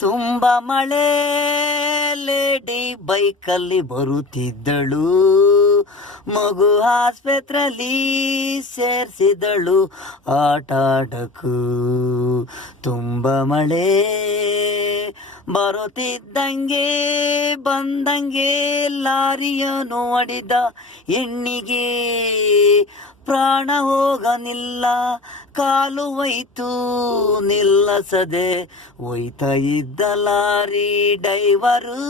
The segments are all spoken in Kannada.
ತುಂಬ ಮಳೆ ಲೇಡಿ ಬೈಕಲ್ಲಿ ಬರುತ್ತಿದ್ದಳು. ಮಗು ಆಸ್ಪತ್ರೆಯಲ್ಲಿ ಸೇರಿಸಿದಳು ಆಟಾಡಕು ತುಂಬ ಮಳೆ ಬರುತ್ತಿದ್ದಂಗೆ ಬಂದಂಗೆ ಲಾರಿಯನ್ನು ಒಡಿದ ಹೆಣ್ಣಿಗೆ ಪ್ರಾಣ ಹೋಗನಿಲ್ಲ ಕಾಲು ಹೋಯ್ತು, ನಿಲ್ಲಸದೆ ಹೋಯ್ತ ಇದ್ದ ಲಾರಿ ಡೈವರು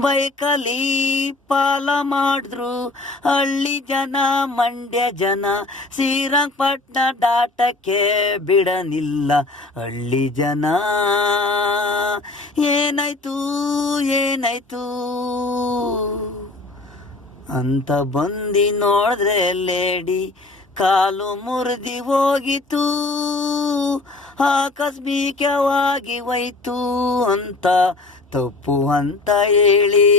ಬೈಕಲಿ ಪಾಲ ಮಾಡಿದ್ರು, ಹಳ್ಳಿ ಜನ, ಮಂಡ್ಯ ಜನ. ಶ್ರೀರಂಗಪಟ್ಟಣ ಡಾಟಕ್ಕೆ ಬಿಡನಿಲ್ಲ ಹಳ್ಳಿ ಜನ. ಏನಾಯ್ತು ಏನಾಯ್ತು? ಅಂತ ಬಂದಿ ನೋಡಿದ್ರೆ ಲೇಡಿ ಕಾಲು ಮುರಿದಿ ಹೋಗಿತು ಆಕಸ್ಮಿಕವಾಗಿ ಹೋಯ್ತು ಅಂತ ತಪ್ಪು ಅಂತ ಹೇಳಿ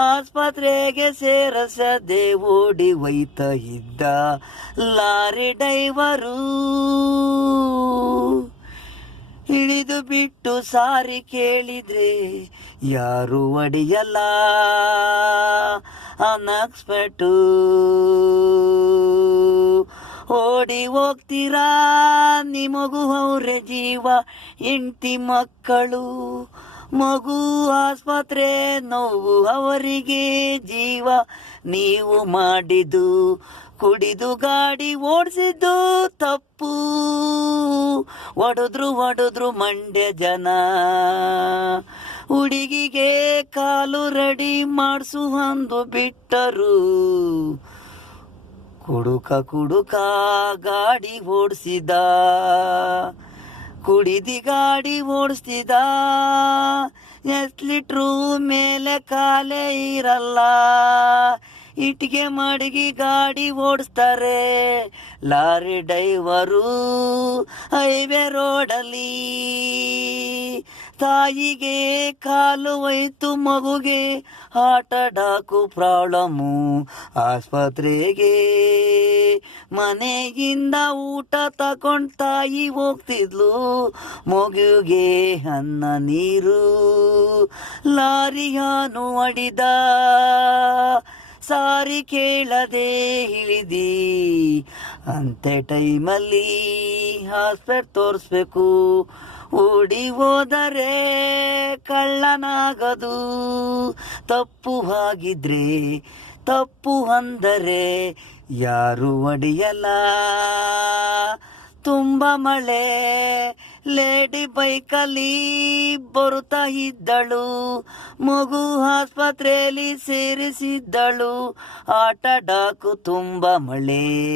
ಆಸ್ಪತ್ರೆಗೆ ಸೇರಸದೆ ಓಡಿ ಹೋಯ್ತಾ ಇದ್ದ ಲಾರಿ ಡೈವರು ಇಳಿದು ಬಿಟ್ಟು ಸಾರಿ ಕೇಳಿದ್ರೆ ಯಾರು ಒಡೆಯಲ್ಲ ಅನಕ್ಸ್ಪೆಟು. ಓಡಿ ಹೋಗ್ತೀರಾ? ನಿಮಗು ಅವ್ರೆ ಜೀವ, ಹೆಂಡ್ತಿ ಮಕ್ಕಳು. ಮಗು ಆಸ್ಪತ್ರೆ, ನೋವು ಅವರಿಗೆ ಜೀವ. ನೀವು ಮಾಡಿದು ಕುಡಿದು ಗಾಡಿ ಓಡಿಸಿದ್ದು ತಪ್ಪು. ಒಡೆದ್ರು ಒಡೆದ್ರು ಮಂಡ್ಯ ಜನ. ಹುಡುಗಿಗೆ ಕಾಲು ರೆಡಿ ಮಾಡಿಸು ಅಂದು ಬಿಟ್ಟರು. ಕುಡುಕ ಕುಡುಕ ಗಾಡಿ ಓಡಿಸಿದ. ಕುಡಿದಿ ಗಾಡಿ ಓಡಿಸ್ತಿದ ಎಸ್ಲಿಟ್ರು ಲೀಟ್ರು ಮೇಲೆ ಕಾಲೇ ಇರಲ್ಲ. ಇಟ್ಟಿಗೆ ಮಡಗಿ ಗಾಡಿ ಓಡಿಸ್ತಾರೆ. ಲಾರಿ ಡೈವರು ಹೈವೇ ರೋಡಲ್ಲಿ. ತಾಯಿಗೆ ಕಾಲು ಹೋಯ್ತು ಮಗುಗೆ, ಆಟ ಡಾಕು ಪ್ರಾಬ್ಲಮ್ಮು ಆಸ್ಪತ್ರೆಗೆ. ಮನೆಯಿಂದ ಊಟ ತಕೊಂಡ್ ತಾಯಿ ಹೋಗ್ತಿದ್ಲು, ಮಗುಗೆ ಅನ್ನ ನೀರು. ಲಾರಿಯಾನು ಅಡಿದ, ಸಾರಿ ಕೇಳದೆ ಇಳಿದಿ. ಅಂತೆ ಟೈಮಲ್ಲಿ ಹಾಸ್ಪೆಟ್ ತೋರಿಸ್ಬೇಕು ಓಡಿ ಹೋದರೆ ಕಳ್ಳನಾಗದು. ತಪ್ಪು ಆಗಿದ್ರೆ ತಪ್ಪು ಅಂದರೆ ಯಾರು ಒಡೆಯಲ್ಲ? ತುಂಬ ಮಳೆ, ಲೇಡಿ ಬೈಕಲ್ಲಿ ಬರುತ್ತಾ ಇದ್ದಳು. ಮಗು ಆಸ್ಪತ್ರೆಯಲ್ಲಿ ಸೇರಿಸಿದ್ದಳು. ಆಟ ಡಾಕು ತುಂಬ ಮಳೆ.